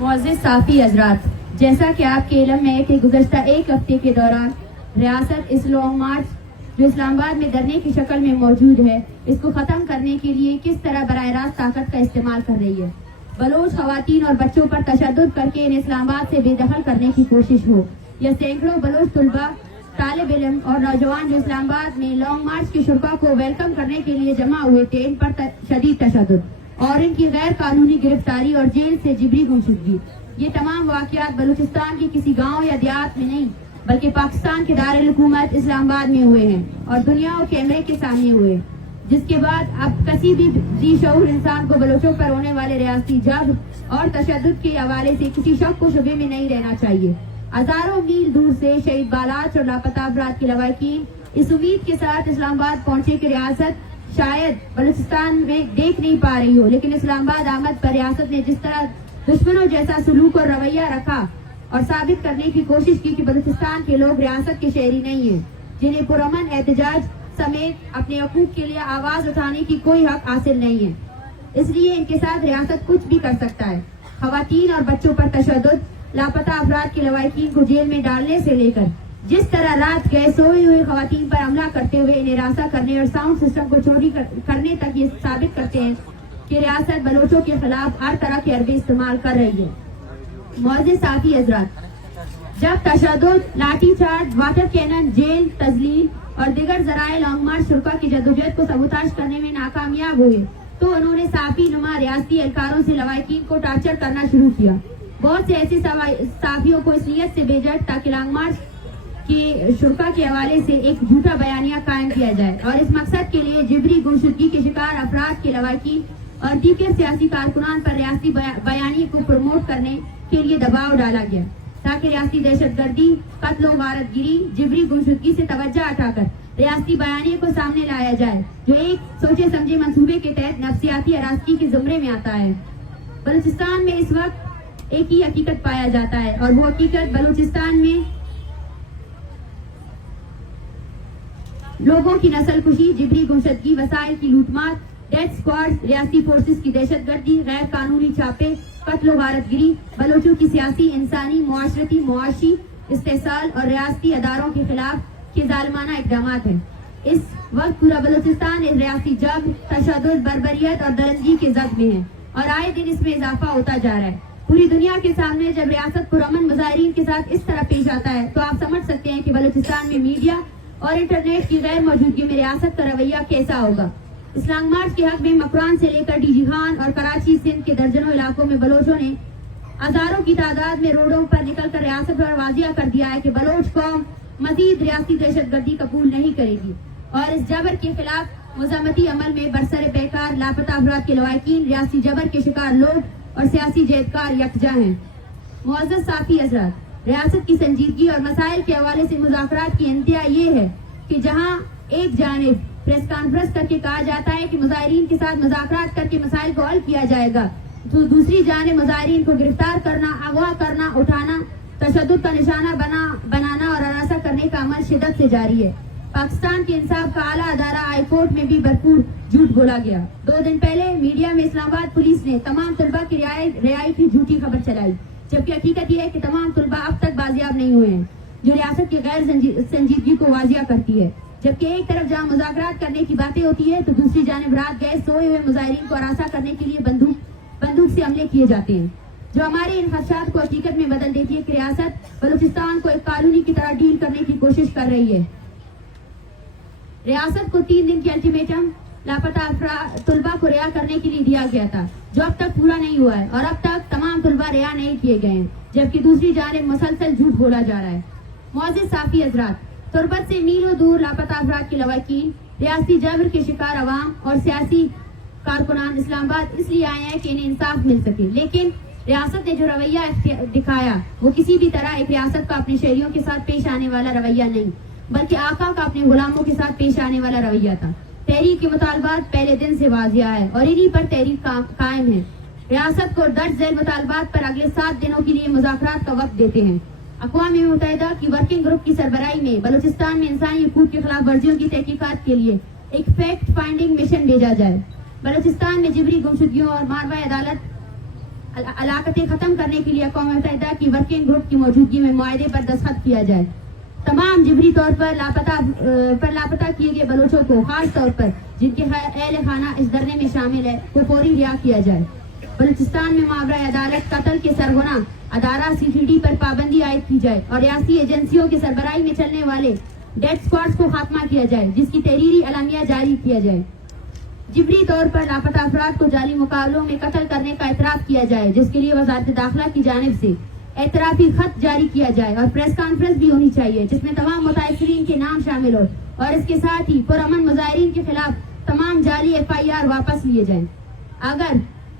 معزز صافی حضرات، جیسا کہ آپ کے علم میں ہے کہ گزشتہ ایک ہفتے کے دوران ریاست اس لانگ مارچ جو اسلام آباد میں دھرنے کی شکل میں موجود ہے، اس کو ختم کرنے کے لیے کس طرح براہ راست طاقت کا استعمال کر رہی ہے۔ بلوچ خواتین اور بچوں پر تشدد کر کے انہیں اسلام آباد سے بے دخل کرنے کی کوشش ہو، یا سینکڑوں بلوچ طلباء، طالب علم اور نوجوان جو اسلام آباد میں لانگ مارچ کی شرکا کو ویلکم کرنے کے لیے جمع ہوئے تھے، ان پر شدید تشدد اور ان کی غیر قانونی گرفتاری اور جیل سے جبری گمشدگی، یہ تمام واقعات بلوچستان کے کسی گاؤں یا دیہات میں نہیں بلکہ پاکستان کے دارالحکومت اسلام آباد میں ہوئے ہیں اور دنیا اور کیمرے کے سامنے ہوئے، جس کے بعد اب کسی بھی ذی شعور انسان کو بلوچوں پر ہونے والے ریاستی جبر اور تشدد کے حوالے سے کسی شک و شبے میں نہیں رہنا چاہیے۔ ہزاروں میل دور سے شہید بالاچ اور لاپتہ افراد کے لواحقین اس امید کے ساتھ اسلام آباد پہنچے کہ ریاست شاید بلوچستان میں دیکھ نہیں پا رہی ہو، لیکن اسلام آباد آمد پر ریاست نے جس طرح دشمنوں جیسا سلوک اور رویہ رکھا اور ثابت کرنے کی کوشش کی کہ بلوچستان کے لوگ ریاست کے شہری نہیں ہیں، جنہیں پرامن احتجاج سمیت اپنے حقوق کے لیے آواز اٹھانے کی کوئی حق حاصل نہیں ہے، اس لیے ان کے ساتھ ریاست کچھ بھی کر سکتا ہے۔ خواتین اور بچوں پر تشدد، لاپتہ افراد کے لواحقین کو جیل میں ڈالنے سے لے کر جس طرح رات گئے سوئی ہوئی خواتین پر حملہ کرتے ہوئے انہیں ہراساں کرنے اور ساؤنڈ سسٹم کو چوری کرنے تک یہ ثابت کرتے ہیں کہ ریاست بلوچوں کے خلاف ہر طرح کے حربے استعمال کر رہی ہے۔ معزز صافی حضرات، جب تشدد، لاٹھی چارج، واٹر کینن، جیل، تذلیل اور دیگر ذرائع لانگ مارچ شرکا کی جدوجہد کو سبوتاژ کرنے میں ناکامیاب ہوئے تو انہوں نے صافی نما ریاستی اہلکاروں سے لواحقین کو ٹارچر کرنا شروع کیا۔ بہت سے ایسے صحافیوں کو اس نیت سے بھیجا تاکہ لانگ مارچ کے شرکا کے حوالے سے ایک جھوٹا بیانیہ قائم کیا جائے، اور اس مقصد کے لیے جبری گمشدگی کے شکار افراد کے لواحقین اور دیگر سیاسی کارکنان پر ریاستی بیانیے کو پروموٹ کرنے کے لیے دباؤ ڈالا گیا تاکہ ریاستی دہشت گردی، قتل و غارت گیری، جبری گمشدگی سے توجہ ہٹا کر ریاستی بیانیے کو سامنے لایا جائے جو ایک سوچے سمجھے منصوبے کے تحت نفسیاتی ہراسگی کے زمرے میں آتا ہے۔ بلوچستان میں اس وقت ایک ہی حقیقت پایا جاتا ہے اور وہ حقیقت بلوچستان میں لوگوں کی نسل کشی، جبری گمشدگی، وسائل کی لوٹ مار، ڈیتھ اسکواڈ، ریاستی فورسز کی دہشت گردی، غیر قانونی چھاپے، قتل و غارت گیری، بلوچوں کی سیاسی، انسانی، معاشرتی، معاشی استحصال اور ریاستی اداروں کے خلاف کے ظالمانہ اقدامات ہیں۔ اس وقت پورا بلوچستان ریاستی جبر، تشدد، بربریت اور درندگی کے زد میں ہے اور آئے دن اس میں اضافہ ہوتا جا رہا ہے۔ پوری دنیا کے سامنے جب ریاست پرامن مظاہرین کے ساتھ اس طرح پیش آتا ہے تو آپ سمجھ سکتے ہیں کہ بلوچستان میں میڈیا اور انٹرنیٹ کی غیر موجودگی میں ریاست کا رویہ کیسا ہوگا۔ اسلام مارچ کے حق میں مکران سے لے کر ڈی جی خان اور کراچی سندھ کے درجنوں علاقوں میں بلوچوں نے ہزاروں کی تعداد میں روڈوں پر نکل کر ریاست پر واضح کر دیا ہے کہ بلوچ قوم مزید ریاستی دہشت گردی قبول نہیں کرے گی اور اس جبر کے خلاف مزاحمتی عمل میں برسر پیکار لاپتہ افراد کے لواحقین، ریاستی جبر کے شکار لوگ اور سیاسی جہدکار یکجا ہیں۔ معزز صافی حضرات، ریاست کی سنجیدگی اور مسائل کے حوالے سے مذاکرات کی انتہا یہ ہے کہ جہاں ایک جانب پریس کانفرنس کر کے کہا جاتا ہے کہ مظاہرین کے ساتھ مذاکرات کر کے مسائل کو حل کیا جائے گا، تو دوسری جانب مظاہرین کو گرفتار کرنا، اغوا کرنا، اٹھانا، تشدد کا نشانہ بنانا اور ہراساں کرنے کا عمل شدت سے جاری ہے۔ پاکستان کے انصاف کا اعلیٰ ادارہ ہائی کورٹ میں بھی بھرپور جھوٹ بولا گیا۔ 2 دن پہلے میڈیا میں اسلام آباد پولیس نے تمام طلباء کی رہائی کی جھوٹی خبر چلائی، جبکہ حقیقت یہ ہے کہ تمام طلباء اب تک بازیاب نہیں ہوئے ہیں، جو ریاست کی غیر سنجیدگی کو واضح کرتی ہے۔ جبکہ ایک طرف جہاں مذاکرات کرنے کی باتیں ہوتی ہے تو دوسری جانب رات گئے سوئے ہوئے مظاہرین کو ہراساں کرنے کے لیے بندوق سے حملے کیے جاتے ہیں، جو ہمارے ان خدشات کو حقیقت میں بدل دیتی ہے کہ ریاست بلوچستان کو ایک کالونی کی طرح ڈیل کرنے کی کوشش کر رہی ہے۔ ریاست کو 3 دن کی الٹیمیٹم لاپتہ طلباء کو رہا کرنے کے لیے دیا گیا تھا، جو اب تک پورا نہیں ہوا ہے اور اب تک تمام طلباء رہا نہیں کیے گئے ہیں، جبکہ دوسری جانب مسلسل جھوٹ بولا جا رہا ہے۔ معزز صافی حضرات، تربت سے میلوں دور لاپتہ افراد کے لواحقین، ریاستی جبر کے شکار عوام اور سیاسی کارکنان اسلام آباد اس لیے آئے ہیں کہ انہیں انصاف مل سکے، لیکن ریاست نے جو رویہ دکھایا وہ کسی بھی طرح ایک ریاست کا اپنے شہریوں کے ساتھ پیش آنے والا رویہ نہیں، بلکہ آقا کا اپنے غلاموں کے ساتھ پیش آنے والا رویہ تھا۔ تحریک کے مطالبات پہلے دن سے واضح ہے اور انہی پر تحریک قائم ہے۔ ریاست کو درج ذیل مطالبات پر اگلے 7 دنوں کے لیے مذاکرات کا وقت دیتے ہیں۔ اقوام متحدہ کی ورکنگ گروپ کی سربراہی میں بلوچستان میں انسانی حقوق کی خلاف ورزیوں کی تحقیقات کے لیے ایک فیکٹ فائنڈنگ مشن بھیجا جائے۔ بلوچستان میں جبری گمشدگیوں اور ماروی عدالت علاقتیں ختم کرنے کے لیے اقوام متحدہ کی ورکنگ گروپ کی موجودگی میں معاہدے پر دستخط کیا جائے. تمام جبری طور پر لاپتہ کیے گئے بلوچوں کو، خاص طور پر جن کے اہل خانہ اس دھرنے میں شامل ہے، کو فوری رہا کیا جائے. بلوچستان میں ماورائے عدالت قتل کے سرغنہ ادارہ CCD پر پابندی عائد کی جائے اور ریاستی ایجنسیوں کی سربراہی میں چلنے والے ڈیتھ اسکواڈز کو خاتمہ کیا جائے، جس کی تحریری اعلامیہ جاری کیا جائے. جبری طور پر لاپتہ افراد کو جعلی مقابلوں میں قتل کرنے کا اعتراف کیا جائے، جس کے لیے وزارت داخلہ کی جانب سے اعترافی خط جاری کیا جائے اور پریس کانفرنس بھی ہونی چاہیے جس میں تمام متاثرین کے نام شامل ہو اور اس کے ساتھ ہی پرامن مظاہرین کے خلاف تمام جعلی FIR واپس لیے جائیں. اگر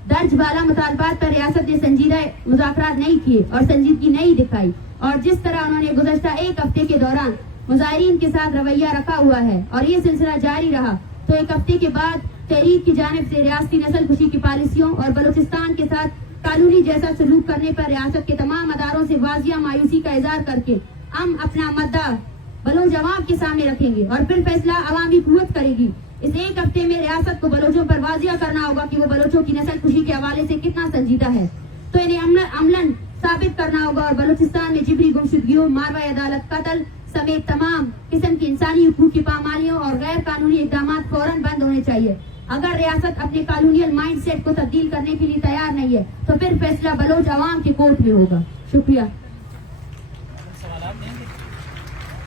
درج بالا مطالبات پر ریاست نے سنجیدہ مذاکرات نہیں کیے اور سنجیدگی نہیں دکھائی اور جس طرح انہوں نے گزشتہ ایک ہفتے کے دوران مظاہرین کے ساتھ رویہ رکھا ہوا ہے اور یہ سلسلہ جاری رہا تو ایک ہفتے کے بعد تحریک کی جانب سے ریاستی نسل کشی کی پالیسیوں اور بلوچستان کے ساتھ قانونی جیسا سلوک کرنے پر ریاست کے تمام اداروں سے واضح مایوسی کا اظہار کر کے ہم اپنا مدعا بلوچ عوام کے سامنے رکھیں گے اور پھر فیصلہ عوامی قوت کرے گی. اس ایک ہفتے میں ریاست کو بلوچوں پر واضح کرنا ہوگا کہ وہ بلوچوں کی نسل کشی کے حوالے سے کتنا سنجیدہ ہے، تو انہیں عملاً ثابت کرنا ہوگا اور بلوچستان میں جبری گمشدگیوں، ماروی عدالت قتل سمیت تمام قسم کی انسانی حقوق کی پامالیوں اور غیر قانونی اقدامات فوراً بند ہونے چاہیے. اگر ریاست اپنے کالونیل مائنڈ سیٹ کو تبدیل کرنے کے لیے تیار نہیں ہے تو پھر فیصلہ بلوچ عوام کے کورٹ میں ہوگا. شکریہ.